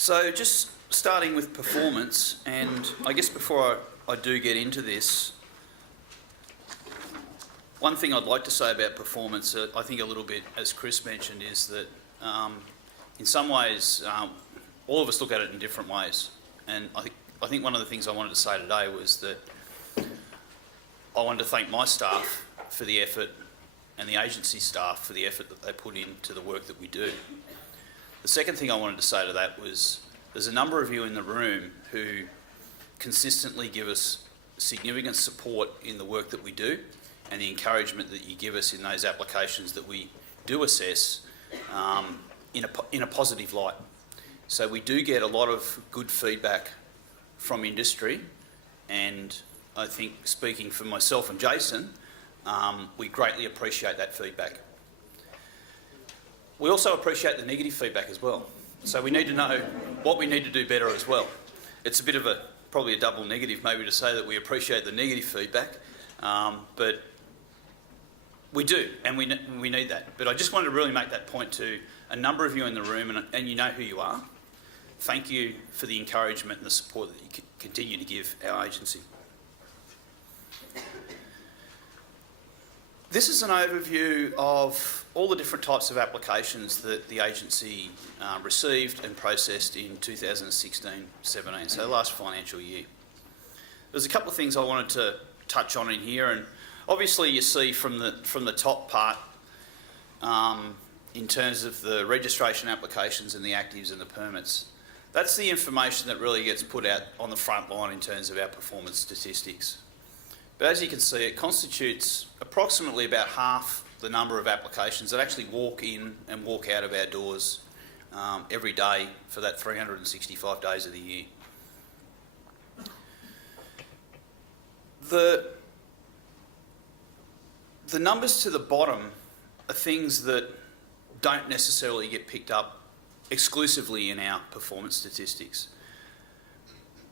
So just starting with performance, and I guess before I do get into this, one thing I'd like to say about performance, I think a little bit, as Chris mentioned, is that in some ways all of us look at it in different ways. And I think one of the things I wanted to say today was that I wanted to thank my staff for the effort and the agency staff for the effort that they put into the work that we do. The second thing I wanted to say to that was there's a number of you in the room who consistently give us significant support in the work that we do and the encouragement that you give us in those applications that we do assess in a positive light. So we do get a lot of good feedback from industry, and I think, speaking for myself and Jason, we greatly appreciate that feedback. We also appreciate the negative feedback as well. So we need to know what we need to do better as well. It's a bit of probably a double negative maybe to say that we appreciate the negative feedback, but we do, and we need that. But I just wanted to really make that point to a number of you in the room, and you know who you are. Thank you for the encouragement and the support that you continue to give our agency. This is an overview of all the different types of applications that the agency received and processed in 2016-17, so the last financial year. There's a couple of things I wanted to touch on in here, and obviously you see from the top part in terms of the registration applications and the actives and the permits. That's the information that really gets put out on the front line in terms of our performance statistics. But as you can see, it constitutes approximately about half the number of applications that actually walk in and walk out of our doors every day for that 365 days of the year. The numbers to the bottom are things that don't necessarily get picked up exclusively in our performance statistics.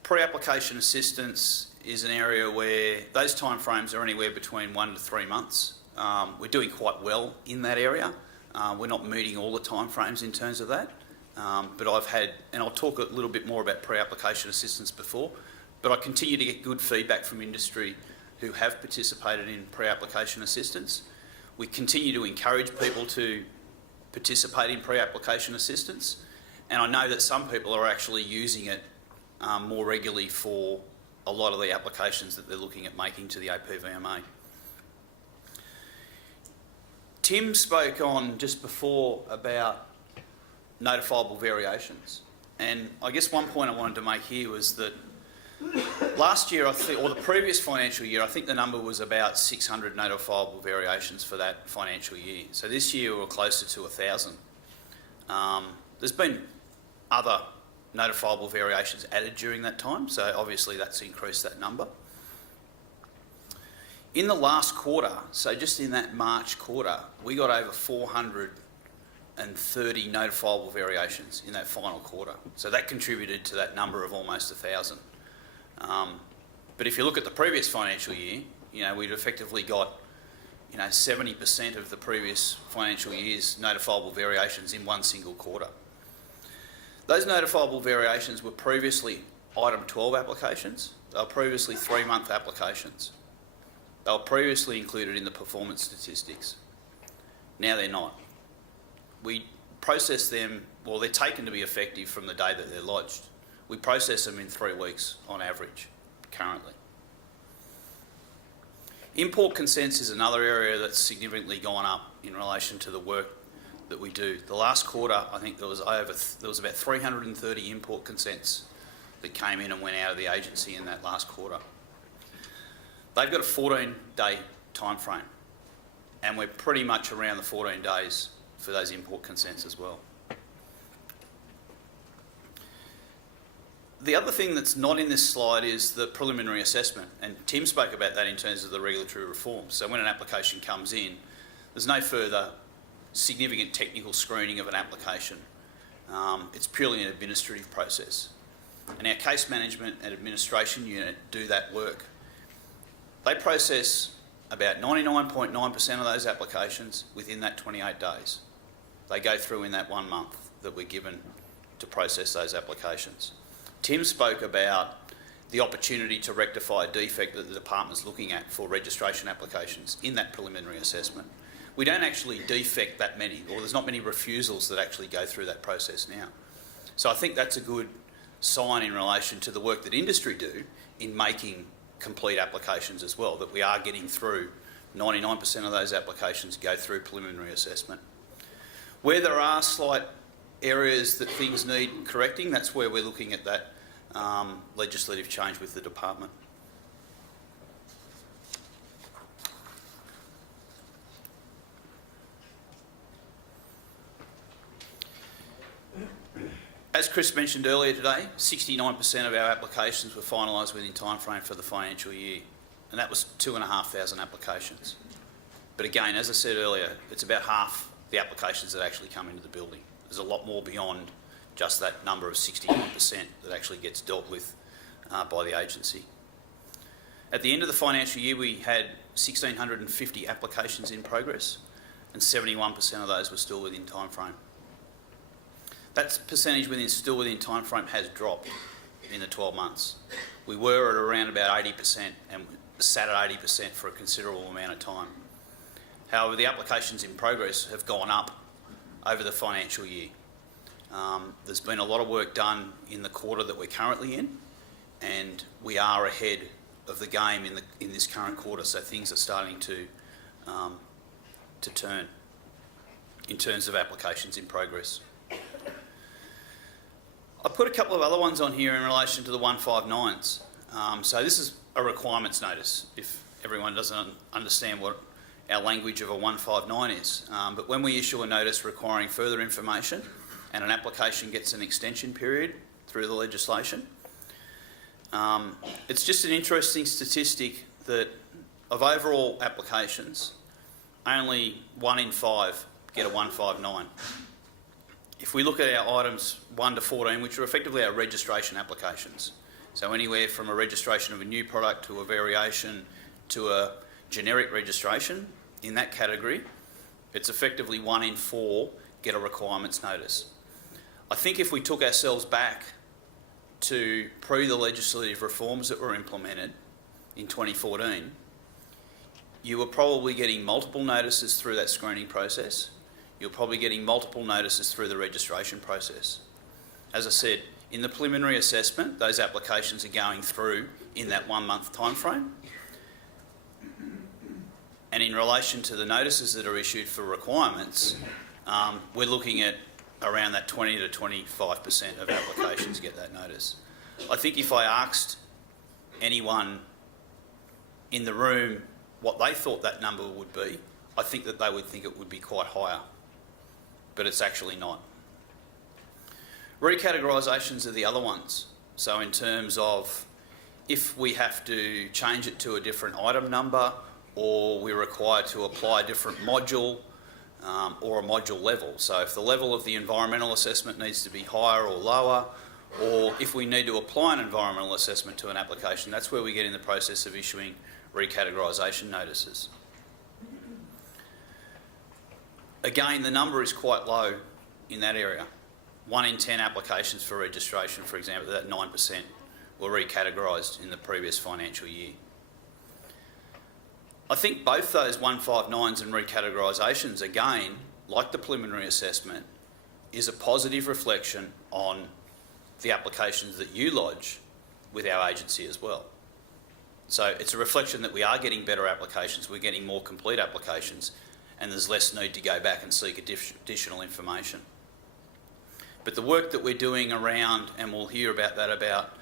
Pre-application assistance is an area where those timeframes are anywhere between 1 to 3 months. We're doing quite well in that area. We're not meeting all the timeframes in terms of that, but I've had, and I'll talk a little bit more about pre-application assistance before, but I continue to get good feedback from industry who have participated in pre-application assistance. We continue to encourage people to participate in pre-application assistance, and I know that some people are actually using it more regularly for a lot of the applications that they're looking at making to the APVMA. Tim spoke on just before about notifiable variations, and I guess one point I wanted to make here was that last year, or the previous financial year, I think the number was about 600 notifiable variations for that financial year. So this year we're closer to 1,000. There's been other notifiable variations added during that time, so obviously that's increased that number. In the last quarter, so just in that March quarter, we got over 430 notifiable variations in that final quarter. So that contributed to that number of almost 1,000. But if you look at the previous financial year, we'd effectively got 70% of the previous financial year's notifiable variations in one single quarter. Those notifiable variations were previously item 12 applications. They were previously 3-month applications. They were previously included in the performance statistics. Now they're not. We process them, well, they're taken to be effective from the day that they're lodged. We process them in 3 weeks on average, currently. Import consents is another area that's significantly gone up in relation to the work that we do. The last quarter, I think there was about 330 import consents that came in and went out of the agency in that last quarter. They've got a 14-day time frame, and we're pretty much around the 14 days for those import consents as well. The other thing that's not in this slide is the preliminary assessment, and Tim spoke about that in terms of the regulatory reforms. So when an application comes in, there's no further significant technical screening of an application. It's purely an administrative process. And our case management and administration unit do that work. They process about 99.9% of those applications within that 28 days. They go through in that 1 month that we're given to process those applications. Tim spoke about the opportunity to rectify a defect that the department's looking at for registration applications in that preliminary assessment. We don't actually defect that many, or there's not many refusals that actually go through that process now. So I think that's a good sign in relation to the work that industry do in making complete applications as well, that we are getting through 99% of those applications go through preliminary assessment. Where there are slight areas that things need correcting, that's where we're looking at that legislative change with the department. As Chris mentioned earlier today, 69% of our applications were finalised within time frame for the financial year, and that was 2,500 applications. But again, as I said earlier, it's about half the applications that actually come into the building. There's a lot more beyond just that number of 69% that actually gets dealt with by the agency. At the end of the financial year, we had 1,650 applications in progress, and 71% of those were still within time frame. That percentage still within time frame has dropped in the 12 months. We were at around about 80% and sat at 80% for a considerable amount of time. However, the applications in progress have gone up over the financial year. There's been a lot of work done in the quarter that we're currently in, and we are ahead of the game in this current quarter, so things are starting to turn in terms of applications in progress. I put a couple of other ones on here in relation to the 159s. So this is a requirements notice, if everyone doesn't understand what our language of a 159 is. But when we issue a notice requiring further information and an application gets an extension period through the legislation, it's just an interesting statistic that of overall applications, only 1 in 5 get a 159. If we look at our items 1 to 14, which are effectively our registration applications, so anywhere from a registration of a new product to a variation to a generic registration, in that category, it's effectively 1 in 4 get a requirements notice. I think if we took ourselves back to the legislative reforms that were implemented in 2014, you were probably getting multiple notices through that screening process. You're probably getting multiple notices through the registration process. As I said, in the preliminary assessment, those applications are going through in that 1 month time frame. And in relation to the notices that are issued for requirements, we're looking at around that 20 to 25% of applications get that notice. I think if I asked anyone in the room what they thought that number would be, I think that they would think it would be quite higher, but it's actually not. Recategorisations are the other ones. So in terms of if we have to change it to a different item number, or we're required to apply a different module or a module level. So if the level of the environmental assessment needs to be higher or lower, or if we need to apply an environmental assessment to an application, that's where we get in the process of issuing recategorisation notices. Again, the number is quite low in that area. 1 in 10 applications for registration, for example, that 9% were recategorised in the previous financial year. I think both those 159s and recategorisations, again, like the preliminary assessment, is a positive reflection on the applications that you lodge with our agency as well. So it's a reflection that we are getting better applications, we're getting more complete applications, and there's less need to go back and seek additional information. But the work that we're doing around, and we'll hear about that about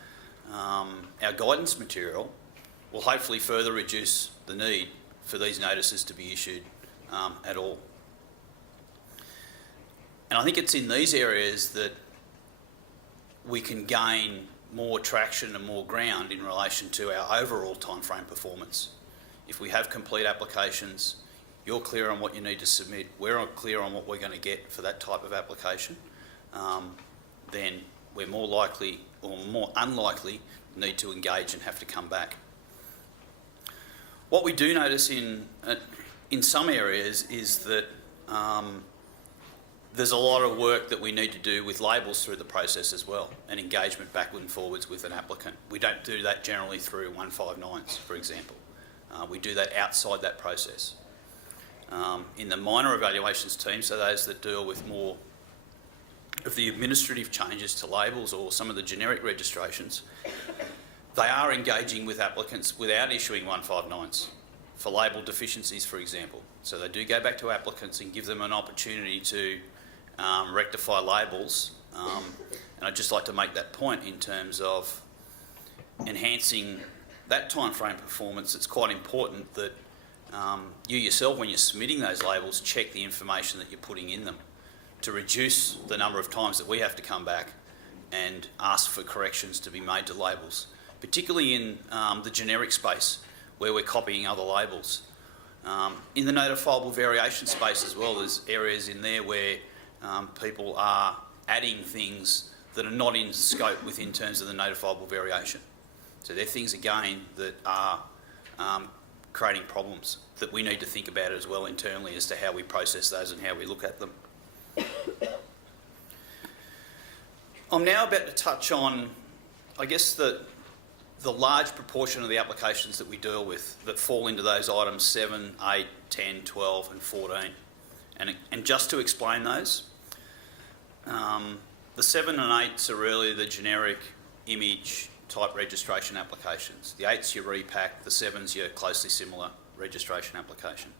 our guidance material, will hopefully further reduce the need for these notices to be issued at all. And I think it's in these areas that we can gain more traction and more ground in relation to our overall timeframe performance. If we have complete applications, you're clear on what you need to submit, we're clear on what we're going to get for that type of application, then we're more likely or more unlikely need to engage and have to come back. What we do notice in some areas is that there's a lot of work that we need to do with labels through the process as well, and engagement backward and forwards with an applicant. We don't do that generally through 159s, for example. We do that outside that process. In the minor evaluations team, so those that deal with more of the administrative changes to labels or some of the generic registrations, they are engaging with applicants without issuing 159s for label deficiencies, for example. So they do go back to applicants and give them an opportunity to rectify labels. And I'd just like to make that point in terms of enhancing that timeframe performance. It's quite important that you yourself, when you're submitting those labels, check the information that you're putting in them to reduce the number of times that we have to come back and ask for corrections to be made to labels, particularly in the generic space where we're copying other labels. In the notifiable variation space as well, there's areas in there where people are adding things that are not in scope within terms of the notifiable variation. So they're things, again, that are creating problems that we need to think about as well internally as to how we process those and how we look at them. I'm now about to touch on, I guess, the large proportion of the applications that we deal with that fall into those items 7, 8, 10, 12 and 14. And just to explain those, the 7 and 8s are really the generic image type registration applications. The 8's your repack, the 7's your closely similar registration application.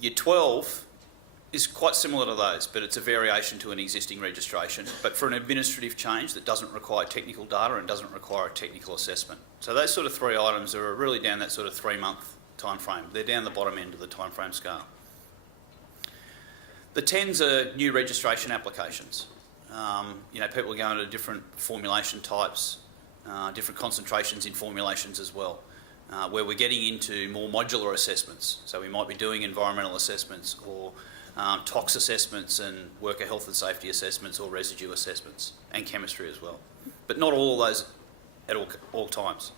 Your 12 is quite similar to those, but it's a variation to an existing registration, but for an administrative change that doesn't require technical data and doesn't require a technical assessment. So those sort of 3 items are really down that sort of 3-month time frame. They're down the bottom end of the time frame scale. The 10s are new registration applications. People are going to different formulation types, different concentrations in formulations as well, where we're getting into more modular assessments. So we might be doing environmental assessments or tox assessments and worker health and safety assessments or residue assessments, and chemistry as well. But not all of those at all times.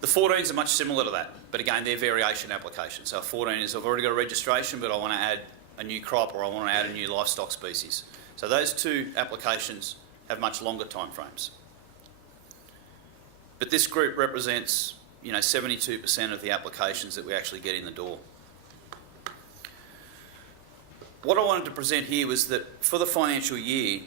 The 14s are much similar to that, but again, they're variation applications. So 14 is, I've already got a registration, but I want to add a new crop or I want to add a new livestock species. So those 2 applications have much longer timeframes. But this group represents, 72% of the applications that we actually get in the door. What I wanted to present here was that for the financial year,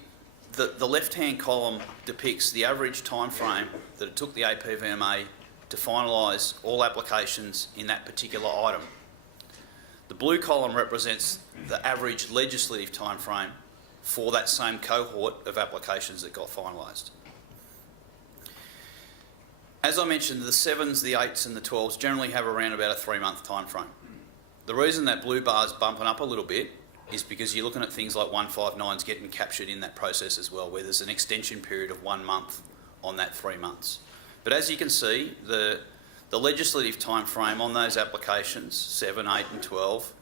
the left-hand column depicts the average time frame that it took the APVMA to finalise all applications in that particular item. The blue column represents the average legislative time frame for that same cohort of applications that got finalised. As I mentioned, the 7s, the 8s and the 12s generally have around about a 3-month time frame. The reason that blue bar is bumping up a little bit is because you're looking at things like 159s getting captured in that process as well, where there's an extension period of 1 month on that 3 months. But as you can see, the legislative time frame on those applications, 7, 8 and 12,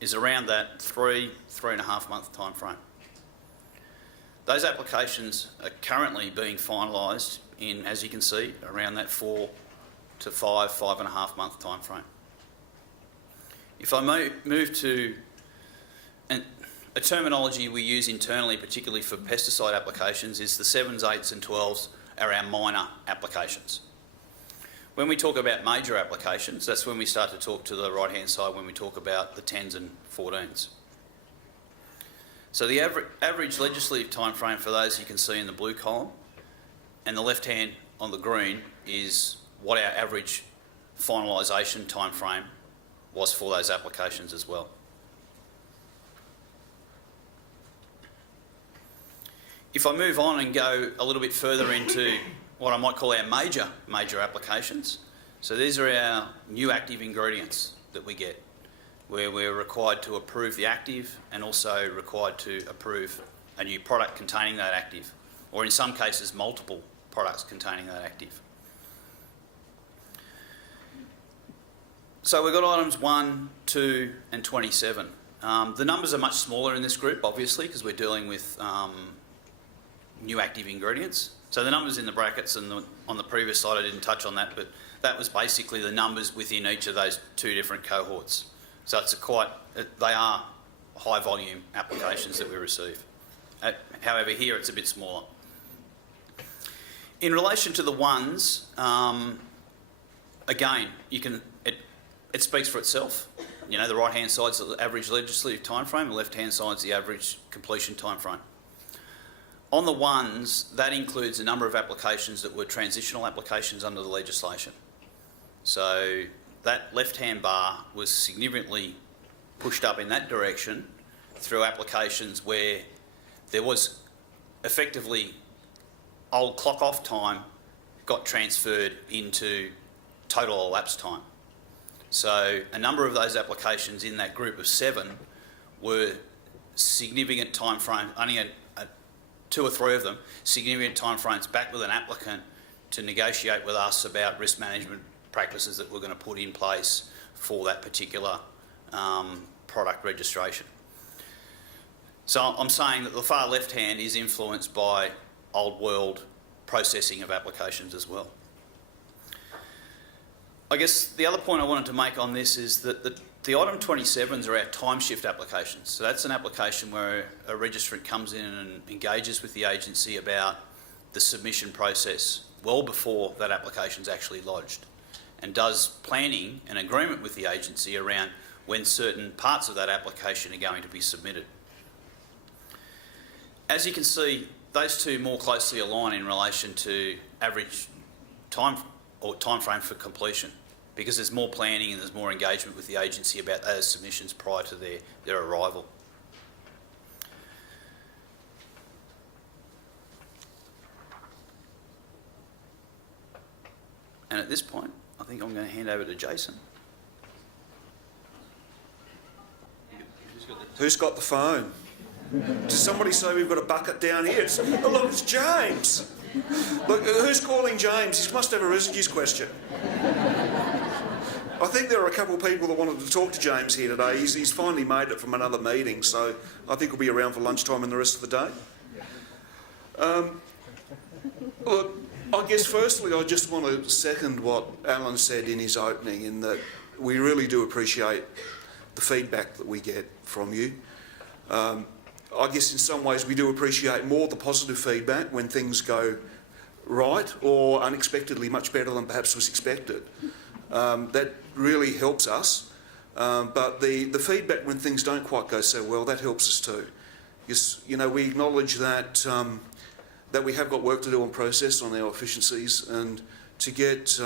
is around that 3.5 month time frame. Those applications are currently being finalised in, as you can see, around that 4 to 5.5 month time frame. If I move to a terminology we use internally, particularly for pesticide applications, is the 7s, 8s and 12s are our minor applications. When we talk about major applications, that's when we start to talk to the right-hand side when we talk about the 10s and 14s. So the average legislative time frame for those you can see in the blue column, and the left hand on the green is what our average finalisation time frame was for those applications as well. If I move on and go a little bit further into what I might call our major applications, so these are our new active ingredients that we get, where we're required to approve the active and also required to approve a new product containing that active, or in some cases multiple products containing that active. So we've got items 1, 2 and 27. The numbers are much smaller in this group, obviously, because we're dealing with new active ingredients. So the numbers in the brackets and on the previous slide, I didn't touch on that, but that was basically the numbers within each of those 2 different cohorts. So it's they are high volume applications that we receive. However, here it's a bit smaller. In relation to the ones, again, it speaks for itself. You know, the right-hand side's the average legislative timeframe, the left-hand side's the average completion timeframe. On the ones, that includes a number of applications that were transitional applications under the legislation. So that left-hand bar was significantly pushed up in that direction through applications where there was effectively old clock-off time got transferred into total elapsed time. So a number of those applications in that group of 7 were significant time frame, only 2 or 3 of them, significant time frames back with an applicant to negotiate with us about risk management practices that we're going to put in place for that particular product registration. So I'm saying that the far left hand is influenced by old world processing of applications as well. I guess the other point I wanted to make on this is that the item 27s are our time shift applications. So that's an application where a registrant comes in and engages with the agency about the submission process well before that application's actually lodged, and does planning and agreement with the agency around when certain parts of that application are going to be submitted. As you can see, those two more closely align in relation to average time or time frame for completion, because there's more planning and there's more engagement with the agency about those submissions prior to their arrival. And at this point, I think I'm going to hand over to Jason. Who's got the phone? Does somebody say we've got a bucket down here? Oh, look, it's James. Look, who's calling James? He must have a residues question. I think there are a couple of people that wanted to talk to James here today. He's finally made it from another meeting, so I think we'll be around for lunchtime and the rest of the day. Look, I guess firstly I just want to second what Alan said in his opening, in that we really do appreciate the feedback that we get from you. I guess in some ways we do appreciate more the positive feedback when things go right or unexpectedly much better than perhaps was expected. That really helps us, but the feedback when things don't quite go so well, that helps us too. Because, you know, we acknowledge that that we have got work to do on process, on our efficiencies, and to get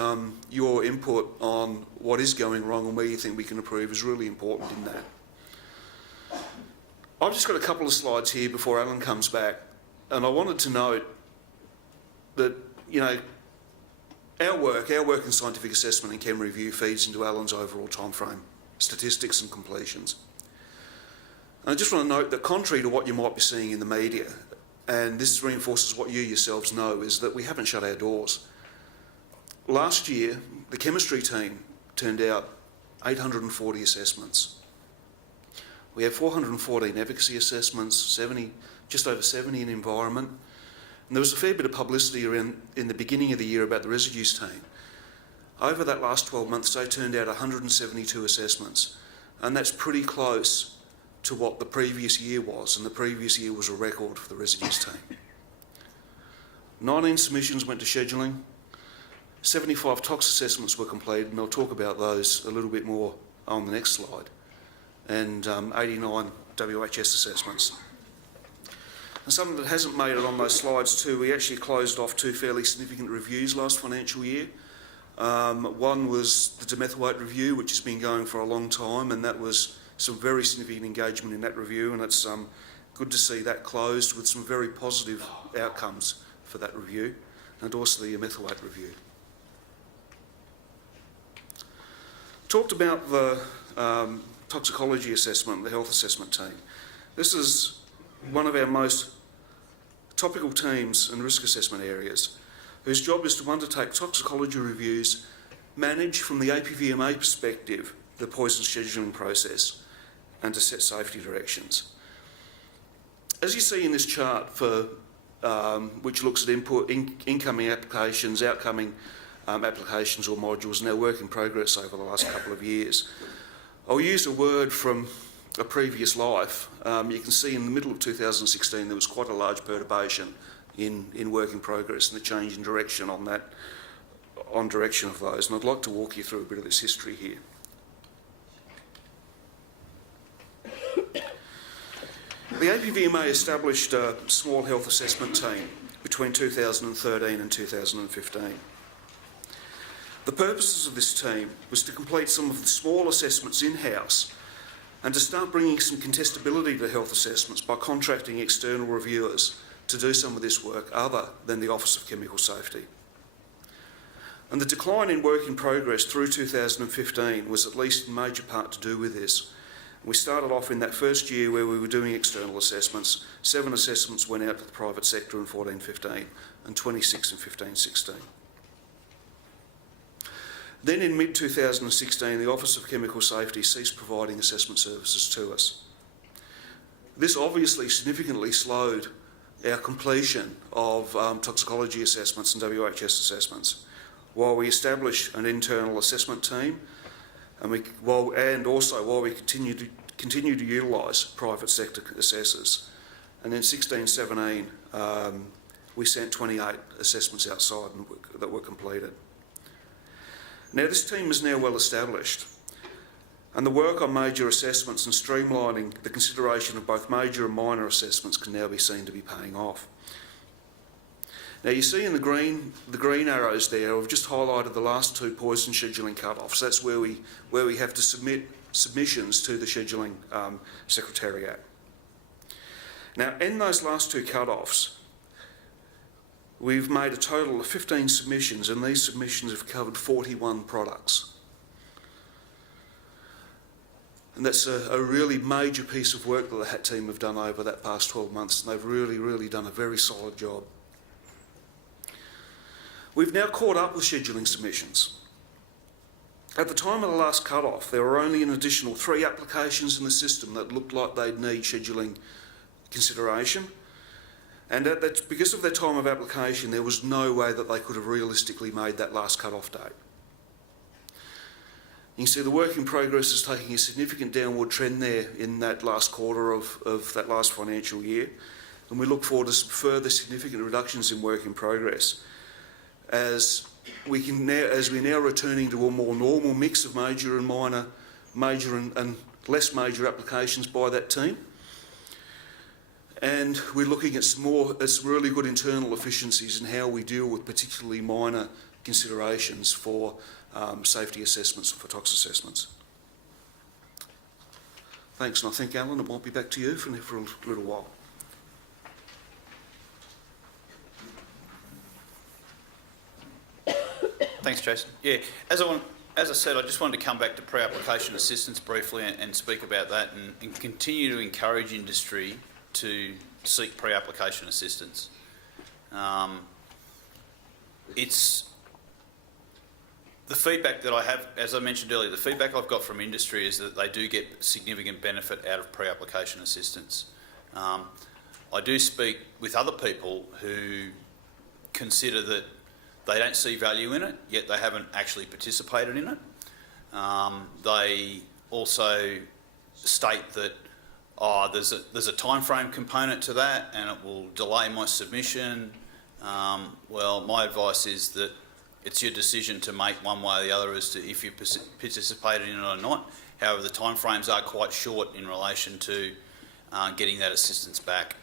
your input on what is going wrong and where you think we can improve is really important in that. I've just got a couple of slides here before Alan comes back, and I wanted to note that, you know, our work in scientific assessment and chem review feeds into Alan's overall timeframe, statistics and completions. And I just want to note that contrary to what you might be seeing in the media, and this reinforces what you yourselves know, is that we haven't shut our doors. Last year, the chemistry team turned out 840 assessments. We have 414 efficacy assessments, just over 70 in environment. And there was a fair bit of publicity around in the beginning of the year about the residues team. Over that last 12 months, they turned out 172 assessments. And that's pretty close to what the previous year was, and the previous year was a record for the residues team. 19 submissions went to scheduling, 75 tox assessments were completed, and I'll talk about those a little bit more on the next slide, and 89 WHS assessments. And something that hasn't made it on those slides too, we actually closed off 2 fairly significant reviews last financial year. One was the dimethylate review, which has been going for a long time, and that was some very significant engagement in that review, and it's good to see that closed with some very positive outcomes for that review, and also the methylate review. Talked about the toxicology assessment, the health assessment team. This is one of our most topical teams in risk assessment areas, whose job is to undertake toxicology reviews, manage from the APVMA perspective the poison scheduling process, and to set safety directions. As you see in this chart, for which looks at incoming applications, outcoming applications or modules, and our work in progress over the last couple of years, I'll use a word from a previous life, you can see in the middle of 2016 there was quite a large perturbation in work in progress and the change in direction on direction of those. And I'd like to walk you through a bit of this history here. The APVMA established a small health assessment team between 2013 and 2015. The purposes of this team was to complete some of the small assessments in-house and to start bringing some contestability to health assessments by contracting external reviewers to do some of this work other than the Office of Chemical Safety. And the decline in work in progress through 2015 was at least in major part to do with this. We started off in that first year where we were doing external assessments. 7 assessments went out to the private sector in 14-15 and 26 in 15-16. Then in mid-2016, the Office of Chemical Safety ceased providing assessment services to us. This obviously significantly slowed our completion of toxicology assessments and WHS assessments, while we established an internal assessment team and also while we continue to utilise private sector assessors. And in 16-17, we sent 28 assessments outside that were completed. Now this team is now well established, and the work on major assessments and streamlining the consideration of both major and minor assessments can now be seen to be paying off. Now you see in the green arrows there, I've just highlighted the last 2 poison scheduling cut-offs. That's where we have to submit submissions to the scheduling secretariat. Now in those last 2 cut-offs, we've made a total of 15 submissions, and these submissions have covered 41 products. And that's a really major piece of work that the HAT team have done over that past 12 months, and they've really done a very solid job. We've now caught up with scheduling submissions. At the time of the last cut-off, there were only an additional 3 applications in the system that looked like they'd need scheduling consideration. And because of their time of application, there was no way that they could have realistically made that last cut-off date. You can see the work in progress is taking a significant downward trend there in that last quarter of that last financial year. And we look forward to some further significant reductions in work in progress as we're now returning to a more normal mix of major and minor, major and less major applications by that team. And we're looking at some really good internal efficiencies in how we deal with particularly minor considerations for safety assessments and for tox assessments. Thanks, and I think, Alan, it might be back to you for a little while. Thanks, Jason. Yeah, as I said, I just wanted to come back to pre-application assistance briefly and speak about that and continue to encourage industry to seek pre-application assistance. It's the feedback that I have, as I mentioned earlier, the feedback I've got from industry is that they do get significant benefit out of pre-application assistance. I do speak with other people who consider that they don't see value in it, yet they haven't actually participated in it. They also state that there's a time frame component to that and it will delay my submission. Well, my advice is that it's your decision to make one way or the other as to if you participated in it or not. However, the time frames are quite short in relation to getting that assistance back.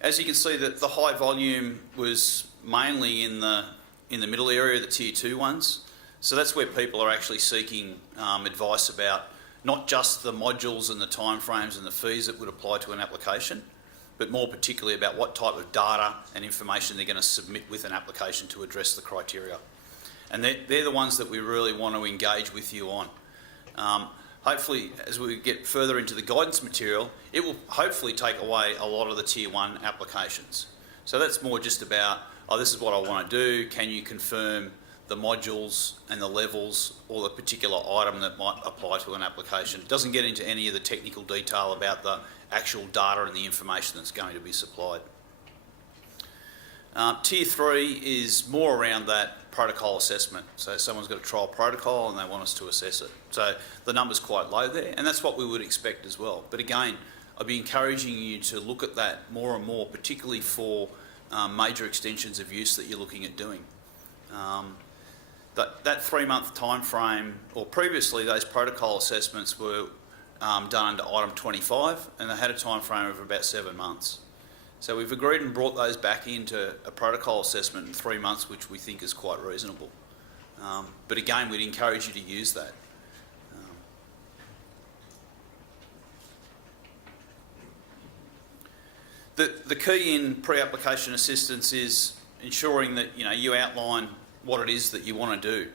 As you can see, that the high volume was mainly in the middle area, the tier 2 ones. So that's where people are actually seeking advice about not just the modules and the timeframes and the fees that would apply to an application, but more particularly about what type of data and information they're going to submit with an application to address the criteria. And they're the ones that we really want to engage with you on. Hopefully, as we get further into the guidance material, it will hopefully take away a lot of the tier 1 applications. So that's more just about, this is what I want to do, can you confirm the modules and the levels or the particular item that might apply to an application. It doesn't get into any of the technical detail about the actual data and the information that's going to be supplied. Tier 3 is more around that protocol assessment. So someone's got a trial protocol and they want us to assess it. So the number's quite low there, and that's what we would expect as well. But again, I'd be encouraging you to look at that more and more, particularly for major extensions of use that you're looking at doing. That 3-month time frame, or previously those protocol assessments were done under item 25, and they had a time frame of about 7 months. So we've agreed and brought those back into a protocol assessment in 3 months, which we think is quite reasonable. But again, we'd encourage you to use that. The key in pre-application assistance is ensuring that you outline what it is that you want to do.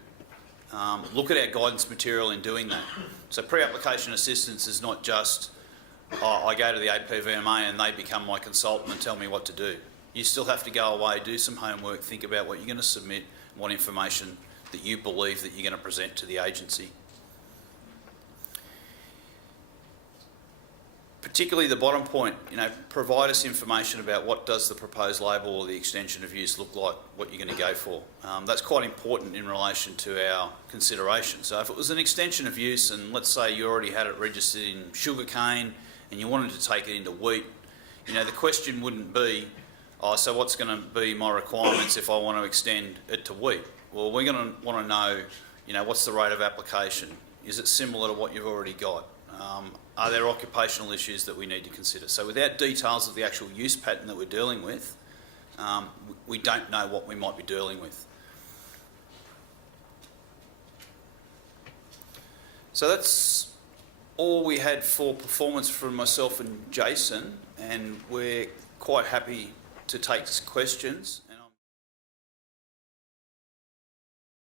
Look at our guidance material in doing that. So pre-application assistance is not just, I go to the APVMA and they become my consultant and tell me what to do. You still have to go away, do some homework, think about what you're going to submit, what information that you believe that you're going to present to the agency. Particularly the bottom point, provide us information about what does the proposed label or the extension of use look like, what you're going to go for. That's quite important in relation to our consideration. So if it was an extension of use and let's say you already had it registered in sugarcane and you wanted to take it into wheat, the question wouldn't be, so what's going to be my requirements if I want to extend it to wheat? Well, we're going to want to know, what's the rate of application? Is it similar to what you've already got? Are there occupational issues that we need to consider? So without details of the actual use pattern that we're dealing with, we don't know what we might be dealing with. So that's all we had for performance from myself and Jason, and we're quite happy to take questions.